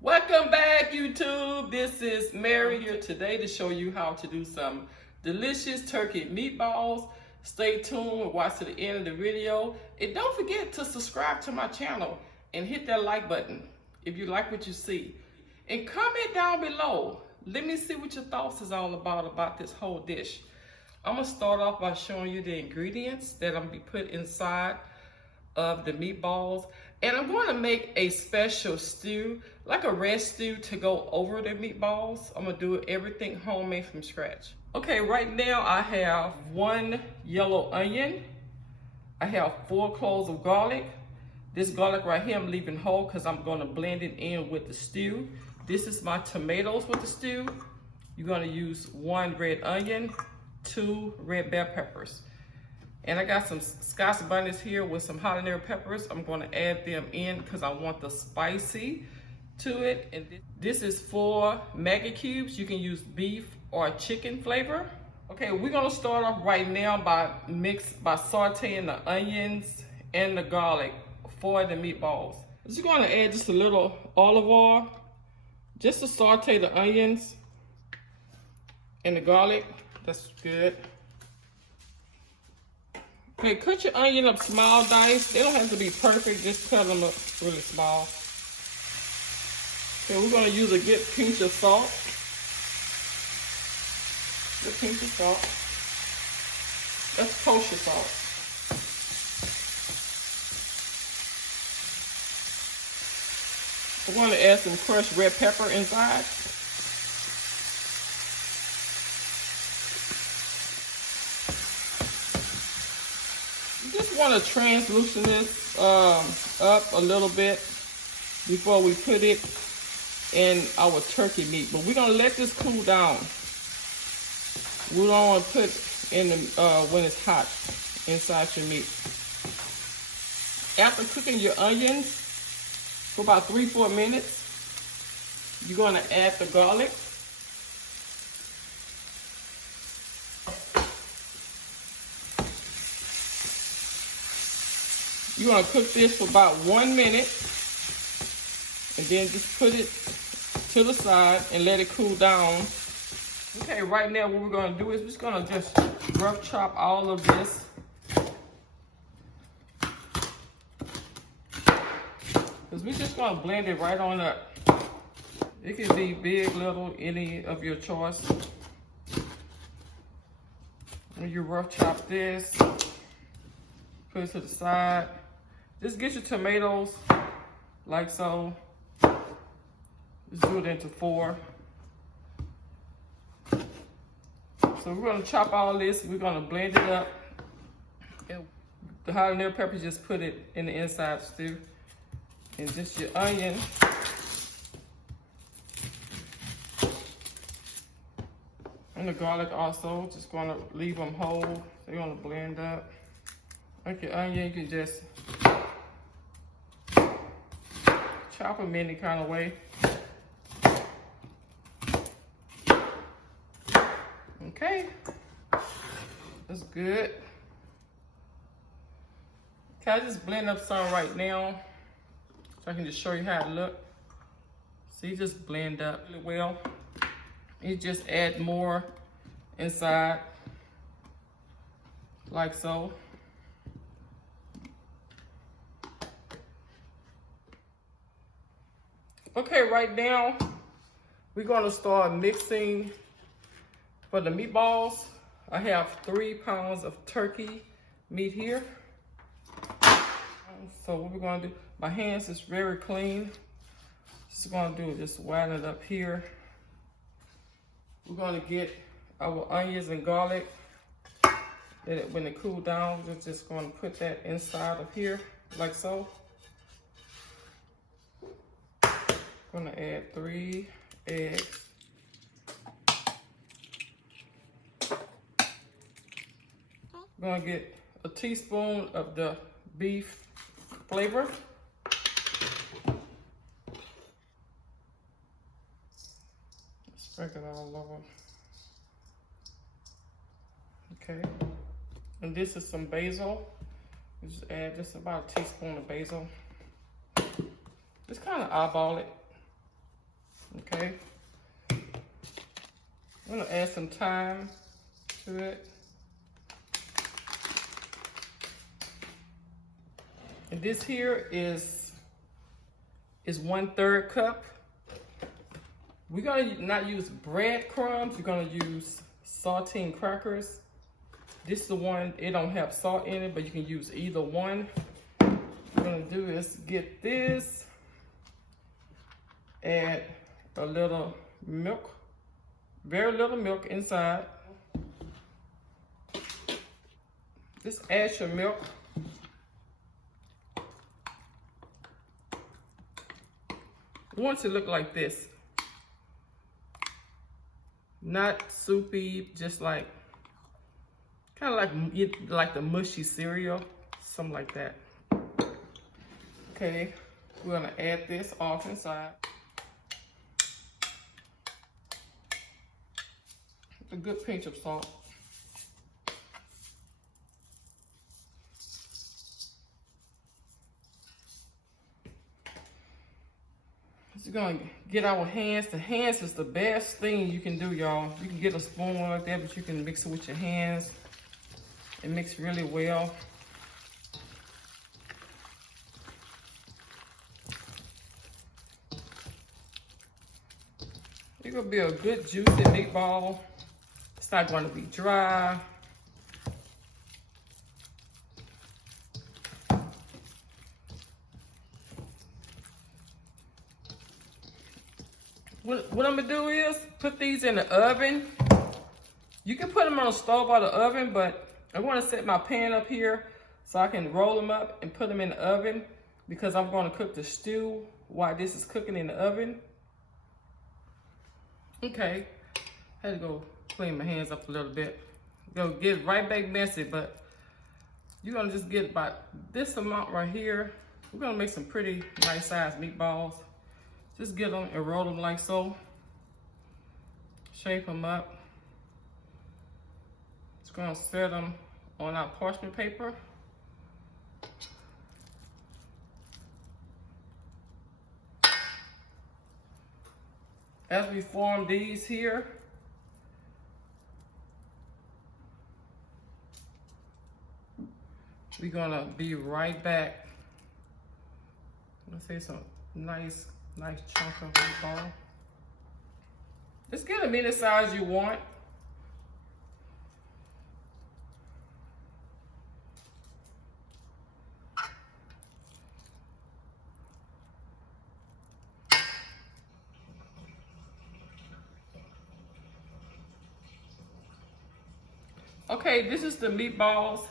Welcome back, YouTube. This is Mary here today to show you how to do some delicious turkey meatballs. Stay tuned and watch to the end of the video. And don't forget to subscribe to my channel and hit that like button if you like what you see. And comment down below. Let me see what your thoughts is all about this whole dish. I'm gonna start off by showing you the ingredients that I'm gonna be put inside of the meatballs. And I'm going to make a special stew, like a red stew to go over the meatballs. I'm gonna do everything homemade from scratch. Okay, right now I have 1 yellow onion. I have 4 cloves of garlic. This garlic right here I'm leaving whole because I'm gonna blend it in with the stew. This is my tomatoes with the stew. You're gonna use 1 red onion, 2 red bell peppers. And I got some scotch bonnets here with some habanero peppers. I'm going to add them in because I want the spicy to it. And this is 4 magna cubes. You can use beef or chicken flavor. Okay, we're going to start off right now by sauteing the onions and the garlic for the meatballs. I'm just going to add just a little olive oil just to saute the onions and the garlic. That's good. Okay, cut your onion up small dice. They don't have to be perfect, just cut them up really small. Okay, we're gonna use a good pinch of salt. Good pinch of salt. That's kosher salt. We're gonna add some crushed red pepper inside. Want to translucen this up a little bit before we put it in our turkey meat, but we're gonna let this cool down. We don't want to put in the when it's hot inside your meat. After cooking your onions for about 3-4 minutes, you're gonna add the garlic. You're gonna cook this for about 1 minute and then just put it to the side and let it cool down. Okay, right now what we're gonna do is we're just gonna rough chop all of this. Because we're just gonna blend it right on up. It can be big, little, any of your choice. When you rough chop this, put it to the side. Just get your tomatoes like so. Just do it into 4. So we're gonna chop all this. We're gonna blend it up. And the habanero pepper, just put it in the inside stew. And just your onion. And the garlic also. Just gonna leave them whole. So you're gonna blend up. Like your onion, you can just chop them any kind of way. Okay, that's good. Okay, I just blend up some right now so I can just show you how it look. See, just blend up really well. You just add more inside, like so. Okay, right now, we're gonna start mixing for the meatballs. I have 3 pounds of turkey meat here. So what we're gonna do, my hands is very clean. Just gonna do is just widen it up here. We're gonna get our onions and garlic. When it cool down, we're just gonna put that inside of here, like so. Gonna add 3 eggs. Gonna get a teaspoon of the beef flavor. Sprinkle it all over. Okay. And this is some basil. Just add just about a teaspoon of basil. Just kind of eyeball it. Okay. I'm gonna add some thyme to it. And this here is 1/3 cup. We're gonna not use breadcrumbs, we're gonna use saltine crackers. This is the one, it don't have salt in it, but you can use either one. What we're gonna do is get this, add a little milk, very little milk inside. Just add your milk. I want it to look like this. Not soupy, just like, kind of like the mushy cereal, something like that. Okay, we're gonna add this off inside. A good pinch of salt. We're gonna get our hands. The hands is the best thing you can do, y'all. You can get a spoon like that, but you can mix it with your hands. It mixes really well. It's gonna be a good juicy meatball. It's not gonna be dry. What I'm gonna do is put these in the oven. You can put them on the stove or the oven, but I want to set my pan up here so I can roll them up and put them in the oven because I'm going to cook the stew while this is cooking in the oven. Okay, I had to go clean my hands up a little bit. Gonna get right back messy, but you're gonna just get about this amount right here. We're gonna make some pretty nice sized meatballs. Just get them and roll them like so. Shape them up. Just gonna set them on our parchment paper. As we form these here, we're gonna be right back. Let's say some nice chunk of meatball. Just get them any size you want. Okay, this is the meatballs.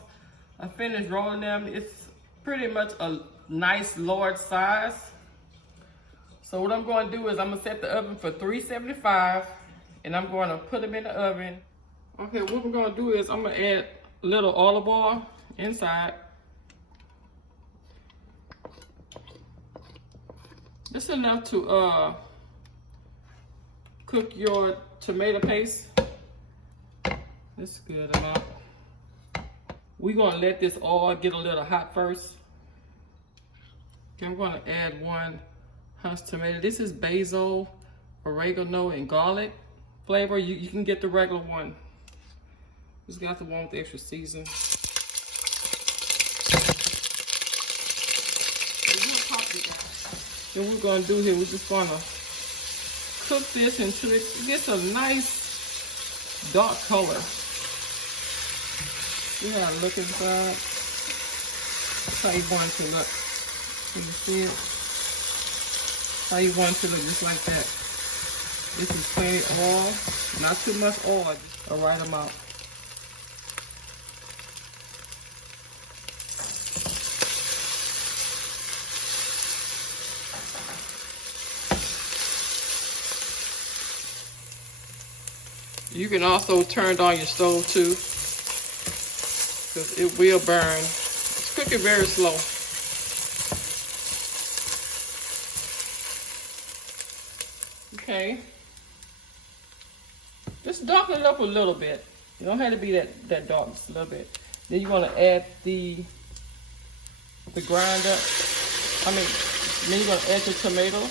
I finished rolling them. It's pretty much a nice large size. So what I'm going to do is I'm going to set the oven for 375 and I'm going to put them in the oven. Okay, what we're going to do is I'm going to add a little olive oil inside. Just enough to cook your tomato paste. This is good amount. We're going to let this oil get a little hot first. Okay, I'm going to add 1 hunch tomato. This is basil, oregano, and garlic flavor. You can get the regular one. Just got the one with the extra season. Then what we're going to do here, we're just going to cook this until it gets a nice dark color. See how it looks inside? That's how you want it to look. Can you see it? How you want it to look, just like that. This is plenty of oil, not too much oil, just the right amount. You can also turn on your stove too, because it will burn. Just cook it very slow. Okay. Just darken it up a little bit. You don't have to be that dark, just a little bit. Then you're gonna add the grind up. Then you're gonna add your tomato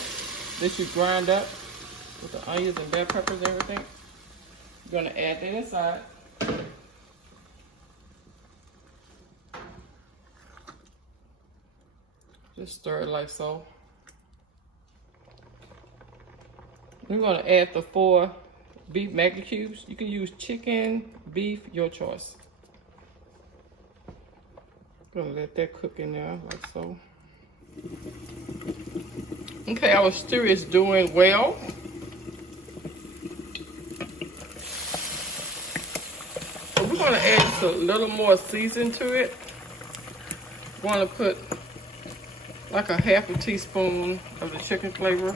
that you grind up. with the onions and bell peppers and everything. You're gonna add that inside. Just stir it like so. We're gonna add the 4 beef magna cubes. You can use chicken, beef, your choice. Gonna let that cook in there like so. Okay, our stew is doing well. So we're gonna add a little more season to it. We're gonna put like a half a teaspoon of the chicken flavor.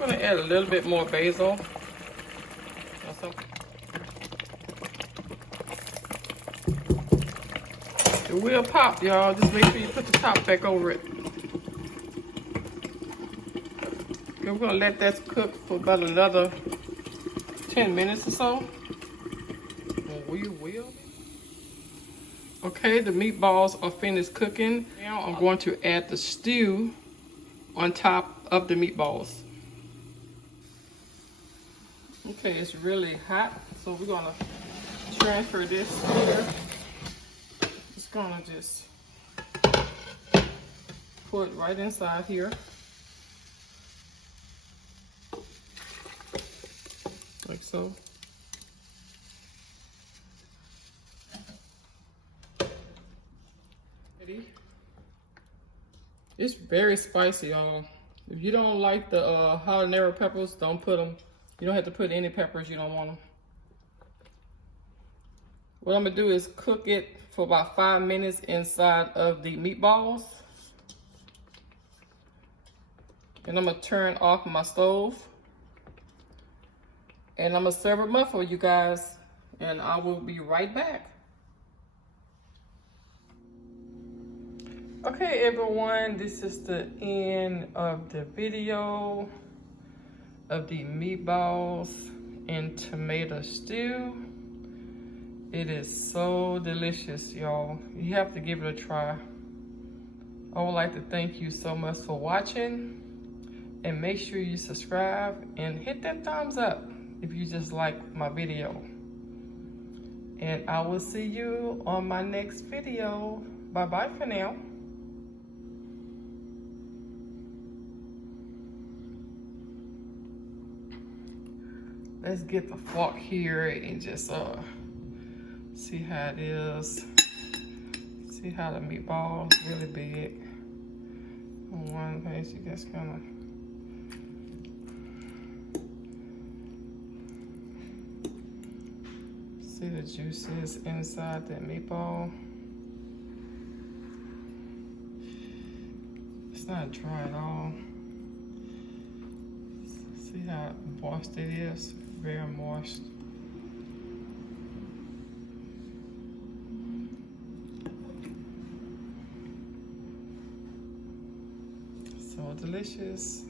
I'm gonna add a little bit more basil. It will pop, y'all. Just make sure you put the top back over it. Okay, we're gonna let that cook for about another 10 minutes or so. And we will. Okay, the meatballs are finished cooking. Now I'm going to add the stew on top of the meatballs. Okay, it's really hot, so we're gonna transfer this here. Just gonna just put right inside here. Like so. It's very spicy, y'all. If you don't like the habanero peppers, don't put them. You don't have to put any peppers you don't want them. What I'm gonna do is cook it for about 5 minutes inside of the meatballs. And I'm gonna turn off my stove. And I'm gonna serve them up for you guys. And I will be right back. Okay, everyone, this is the end of the video of the meatballs and tomato stew. It is so delicious, y'all. You have to give it a try. I would like to thank you so much for watching, and make sure you subscribe and hit that thumbs up if you just like my video. And I will see you on my next video. Bye-bye for now. Let's get the fork here and just see how it is. See how the meatball is really big. On one place, you just kind of see the juices inside that meatball. It's not dry at all. See how moist it is? Very moist. So delicious.